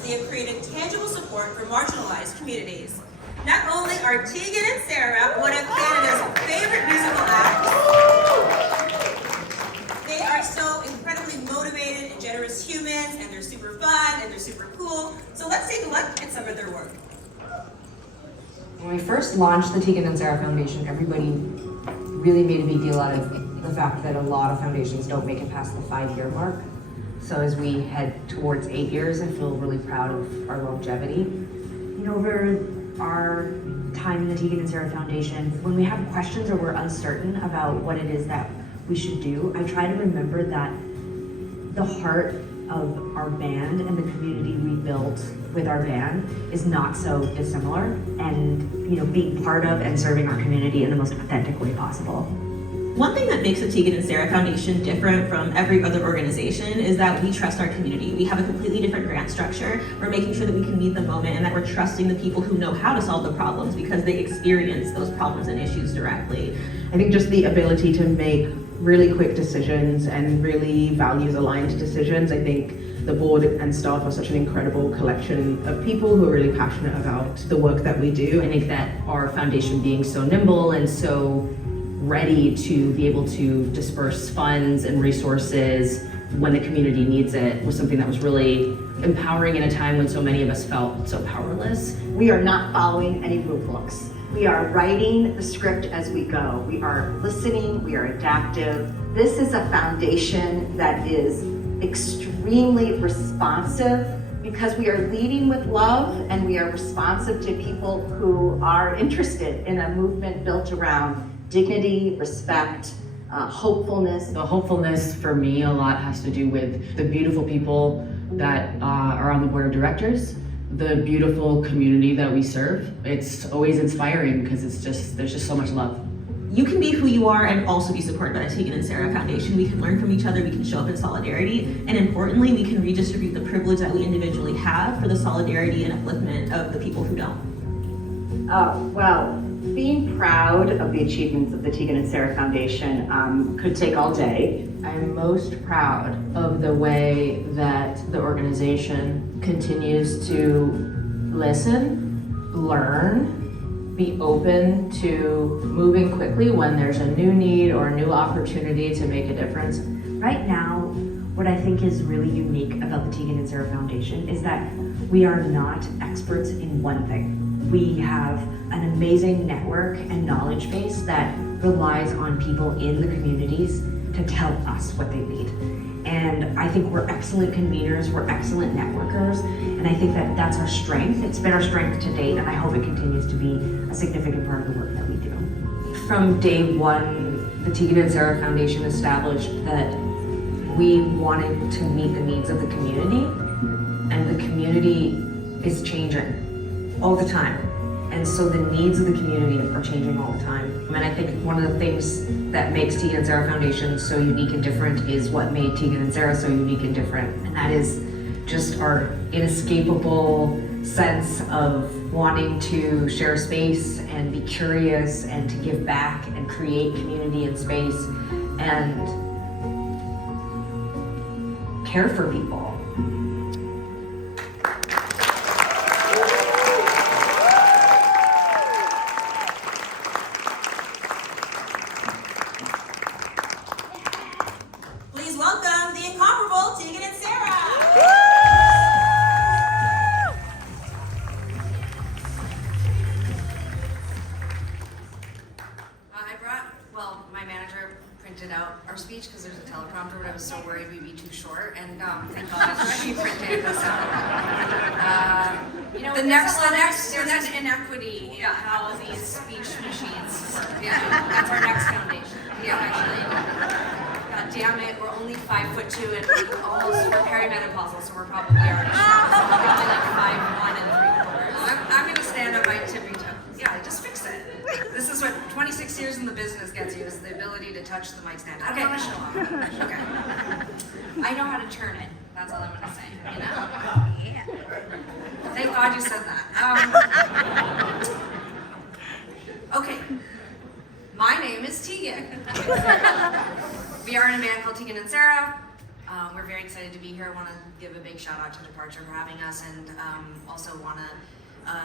They have created tangible support for marginalized communities. Not only are Tegan and Sara one of Canada's favorite musical acts, they are so incredibly motivated and generous humans, and they're super fun and they're super cool. So let's take a look at some of their work. When we first launched the Tegan and Sara Foundation, everybody really made a big deal out of the fact that a lot of foundations don't make it past the 5-year mark. So as we head towards 8 years, I feel really proud of our longevity. You know, over our time in the Tegan and Sara Foundation, when we have questions or we're uncertain about what it is that we should do, I try to remember that the heart of our band and the community we built with our band is not so dissimilar, and you know, being part of and serving our community in the most authentic way possible. One thing that makes the Tegan and Sara Foundation different from every other organization is that we trust our community. We have a completely different grant structure. We're making sure that we can meet the moment and that we're trusting the people who know how to solve the problems because they experience those problems and issues directly. I think just the ability to make really quick decisions and really values-aligned decisions. I think the board and staff are such an incredible collection of people who are really passionate about the work that we do. I think that our foundation being so nimble and so ready to be able to disperse funds and resources when the community needs it was something that was really empowering in a time when so many of us felt so powerless. We are not following any rule books. We are writing the script as we go. We are listening, we are adaptive. This is a foundation that is extremely responsive because we are leading with love and we are responsive to people who are interested in a movement built around dignity, respect, hopefulness. The hopefulness for me a lot has to do with the beautiful people that are on the board of directors, the beautiful community that we serve. It's always inspiring because there's just so much love. You can be who you are and also be supported by the Tegan and Sara Foundation. We can learn from each other, we can show up in solidarity, and importantly, we can redistribute the privilege that we individually have for the solidarity and upliftment of the people who don't. Well, being proud of the achievements of the Tegan and Sara Foundation could take all day. I'm most proud of the way that the organization continues to listen, learn, be open to moving quickly when there's a new need or a new opportunity to make a difference. Right now, what I think is really unique about the Tegan and Sara Foundation is that we are not experts in one thing. We have an amazing network and knowledge base that relies on people in the communities to tell us what they need. And I think we're excellent conveners, we're excellent networkers, and I think that that's our strength. It's been our strength to date, and I hope it continues to be a significant part of the work that we do. From day one, the Tegan and Sara Foundation established that we wanted to meet the needs of the community, and the community is changing all the time. And so the needs of the community are changing all the time. And I think one of the things that makes Tegan and Sara Foundation so unique and different is what made Tegan and Sara so unique and different. And that is just our inescapable sense of wanting to share space and be curious and to give back and create community and space and care for people. Please welcome the incomparable Tegan and Sara. My manager printed out our speech because there's a teleprompter, but I was so worried we'd be too short, and thank God she printed this out. You know, there's an inequity in how these speech machines. Yeah, that's our next foundation. Yeah, actually. God damn it, we're only 5'2" and we're perimenopausal, so we're probably already short. So we're probably like 5'1 3/4. I'm gonna stand on my tippy toe. Yeah, just fix it. This is what 26 years in the business gets you, is the ability to touch the mic stand. I don't want to show off. Okay. I know how to turn it. That's all I'm gonna say. You know? Yeah. Thank God you said that. Okay. My name is Tegan. We are in a band called Tegan and Sara. We're We're very excited to be here. I want to give a big shout out to Departure for having us, and also want to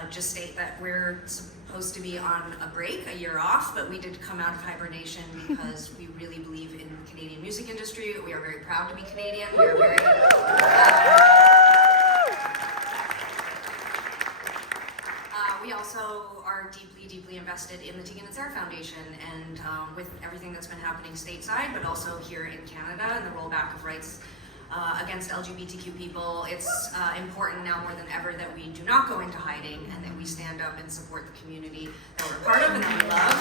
just state that we're supposed to be on a break, a year off, but we did come out of hibernation because we really believe in the Canadian music industry. We are very proud to be Canadian. We are very we also are deeply invested in the Tegan and Sara Foundation, and with everything that's been happening stateside, but also here in Canada, and the rollback of rights against LGBTQ people, it's important now more than ever that we do not go into hiding and that we stand up and support the community that we're part of and that we love.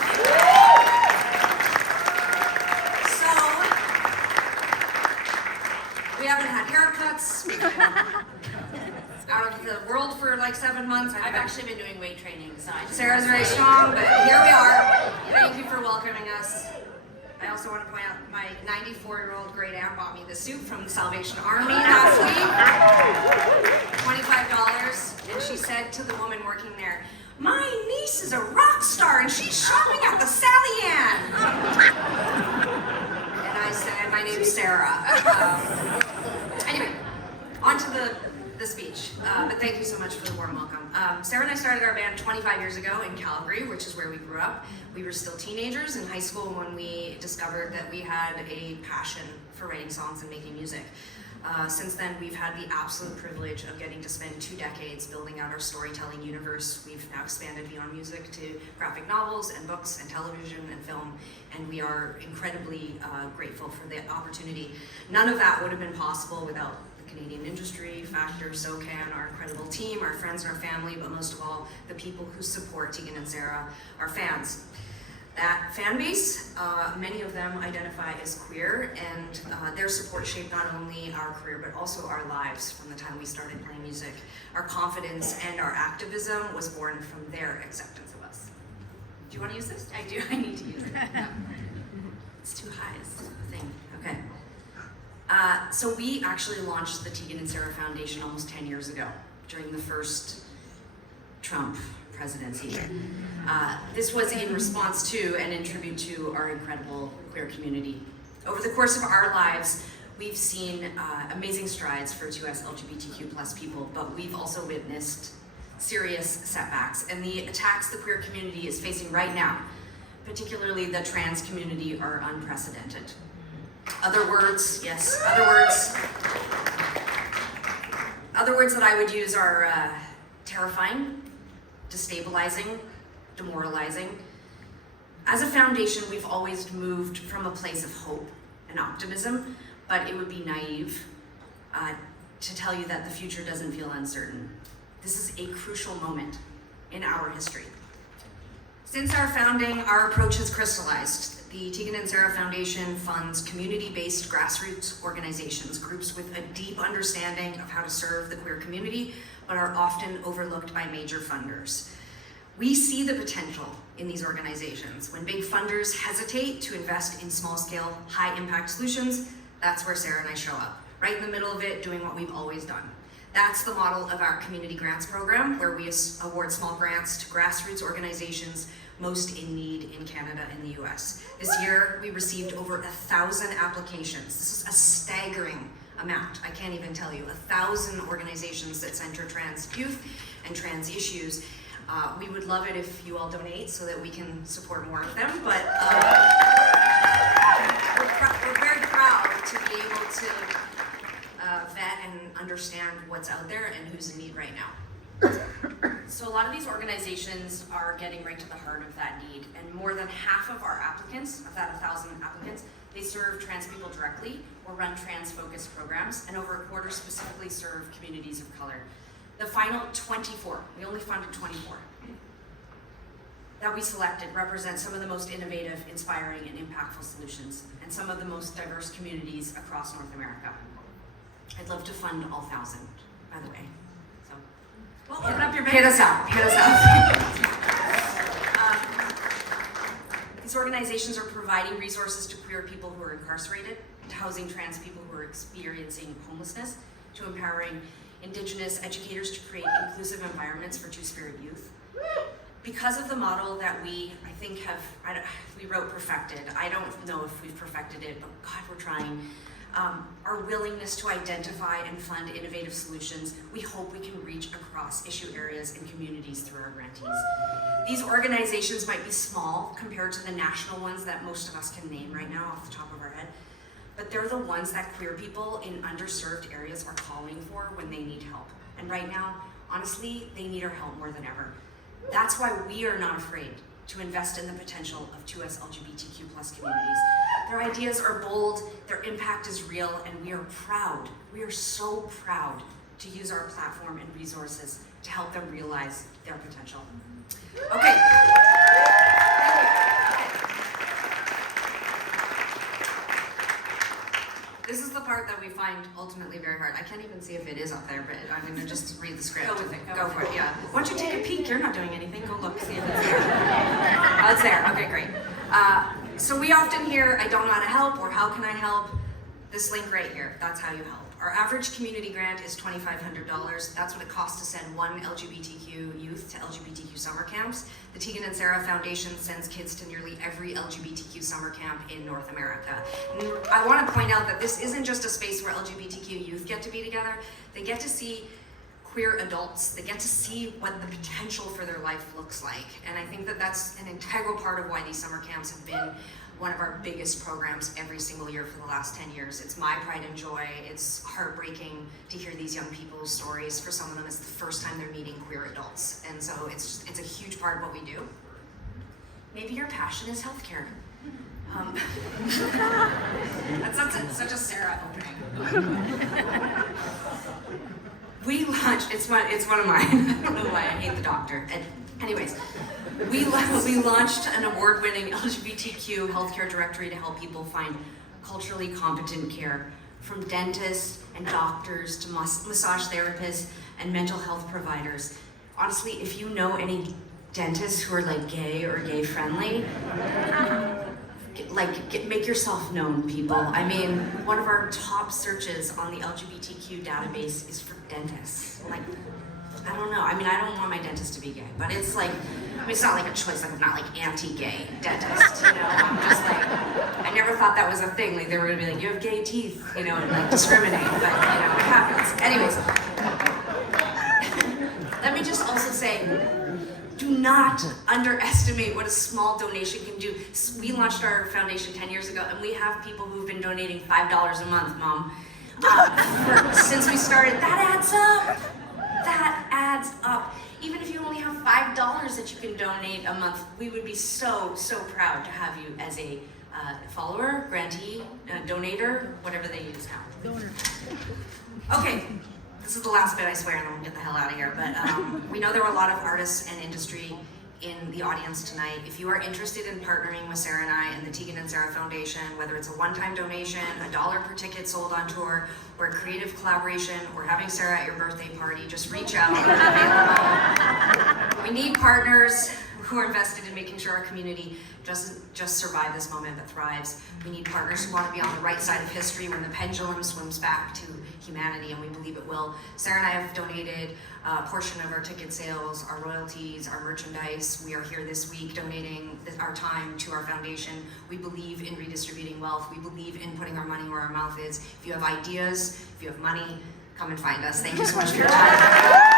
So, we haven't had haircuts. We've been out of the world for like 7 months. I've actually been doing weight training, so Sarah's very strong, but here we are. Thank you for welcoming us. I also want to point out my 94-year-old great aunt bought me the suit from the Salvation Army last week, $25, and she said to the woman working there, "My niece is a rock star and she's shopping at the Sally Ann." And I said, "My name's Sarah." Anyway, on to the speech, but thank you so much for the warm welcome. Sarah and I started our band 25 years ago in Calgary, which is where we grew up. We were still teenagers in high school when we discovered that we had a passion for writing songs and making music. Since then, we've had the absolute privilege of getting to spend 2 decades building out our storytelling universe. We've now expanded beyond music to graphic novels and books and television and film, and we are incredibly grateful for the opportunity. None of that would have been possible without Canadian industry, Factor, SoCan, our incredible team, our friends and our family, but most of all, the people who support Tegan and Sara, our fans. That fan base, many of them identify as queer, and their support shaped not only our career, but also our lives from the time we started playing music. Our confidence and our activism was born from their acceptance of us. Do you want to use this? I do. I need to use it. No. It's too high, it's the thing. Okay. So we actually launched the Tegan and Sara Foundation almost 10 years ago, during the first Trump presidency. This was in response to and in tribute to our incredible queer community. Over the course of our lives, we've seen amazing strides for 2S LGBTQ+ people, but we've also witnessed serious setbacks, and the attacks the queer community is facing right now, particularly the trans community, are unprecedented. Other words, yes, other words that I would use are terrifying, destabilizing, demoralizing. As a foundation, we've always moved from a place of hope and optimism, but it would be naive to tell you that the future doesn't feel uncertain. This is a crucial moment in our history. Since our founding, our approach has crystallized. The Tegan and Sara Foundation funds community-based grassroots organizations, groups with a deep understanding of how to serve the queer community, but are often overlooked by major funders. We see the potential in these organizations. When big funders hesitate to invest in small-scale, high-impact solutions, that's where Sarah and I show up, right in the middle of it, doing what we've always done. That's the model of our community grants program, where we award small grants to grassroots organizations most in need in Canada and the US. This year, we received over 1,000 applications. This is a staggering amount. I can't even tell you. 1,000 organizations that center trans youth and trans issues. We would love it if you all donate so that we can support more of them, but we're very proud to be able to vet and understand what's out there and who's in need right now. So a lot of these organizations are getting right to the heart of that need, and more than half of our applicants, of that 1,000 applicants, they serve trans people directly or run trans-focused programs, and over a quarter specifically serve communities of color. The final 24, we only funded 24, that we selected represent some of the most innovative, inspiring, and impactful solutions, and some of the most diverse communities across North America. I'd love to fund all 1,000, by the way. Well, open up your bank. Hit us out. These organizations are providing resources to queer people who are incarcerated, to housing trans people who are experiencing homelessness, to empowering Indigenous educators to create inclusive environments for Two-Spirit youth. Because of the model that we wrote perfected. I don't know if we've perfected it, but God, we're trying. our willingness to identify and fund innovative solutions, we hope we can reach across issue areas and communities through our grantees. These organizations might be small compared to the national ones that most of us can name right now off the top of our head, but they're the ones that queer people in underserved areas are calling for when they need help. And right now, honestly, they need our help more than ever. That's why we are not afraid to invest in the potential of 2S LGBTQ+ communities. Their ideas are bold, their impact is real, and we are proud, we are so proud to use our platform and resources to help them realize their potential. Okay. This is the part that we find ultimately very hard. I can't even see if it is up there, but I'm gonna just read the script. Go with it. Go for it, yeah. Why don't you take a peek? You're not doing anything. Go look, see if it's there. Oh, it's there. Okay, great. So we often hear, I don't know how to help, or how can I help? This link right here, that's how you help. Our average community grant is $2,500. That's what it costs to send one LGBTQ youth to LGBTQ summer camps. The Tegan and Sara Foundation sends kids to nearly every LGBTQ summer camp in North America. And I want to point out that this isn't just a space where LGBTQ youth get to be together. They get to see queer adults. They get to see what the potential for their life looks like. And I think that that's an integral part of why these summer camps have been one of our biggest programs every single year for the last 10 years. It's my pride and joy. It's heartbreaking to hear these young people's stories. For some of them, it's the first time they're meeting queer adults. And so it's a huge part of what we do. Maybe your passion is healthcare. That's such a Sarah opening. We launched, it's one of mine. I don't know why I hate the doctor. Anyways, we launched an award-winning LGBTQ healthcare directory to help people find culturally competent care, from dentists and doctors to massage therapists and mental health providers. Honestly, if you know any dentists who are like gay or gay friendly, make yourself known, people. I mean, one of our top searches on the LGBTQ database is for dentists. Like, I don't know. I mean, I don't want my dentist to be gay, but it's like, I mean, it's not like a choice. Like, I'm not like anti-gay dentist, you know. I'm just like, I never thought that was a thing. Like, they were gonna be like, you have gay teeth, you know, and like discriminate. But you know, it happens. Anyways, let me just also say, do not underestimate what a small donation can do. We launched our foundation 10 years ago, and we have people who've been donating $5 a month, Mom, since we started. That adds up. That adds up. Even if you only have $5 that you can donate a month, we would be so proud to have you as a follower, grantee, donator, whatever they use now. Donor. Okay, this is the last bit, I swear, and then we'll get the hell out of here. But we know there are a lot of artists and industry in the audience tonight. If you are interested in partnering with Sarah and I and the Tegan and Sara Foundation, whether it's a one-time donation, $1 per ticket sold on tour, or a creative collaboration, or having Sarah at your birthday party, just reach out. We're available. We need partners who are invested in making sure our community doesn't just survive this moment, but thrives. We need partners who want to be on the right side of history when the pendulum swims back to humanity, and we believe it will. Sarah and I have donated a portion of our ticket sales, our royalties, our merchandise. We are here this week donating our time to our foundation. We believe in redistributing wealth. We believe in putting our money where our mouth is. If you have ideas, if you have money, come and find us. Thank you so much for your time.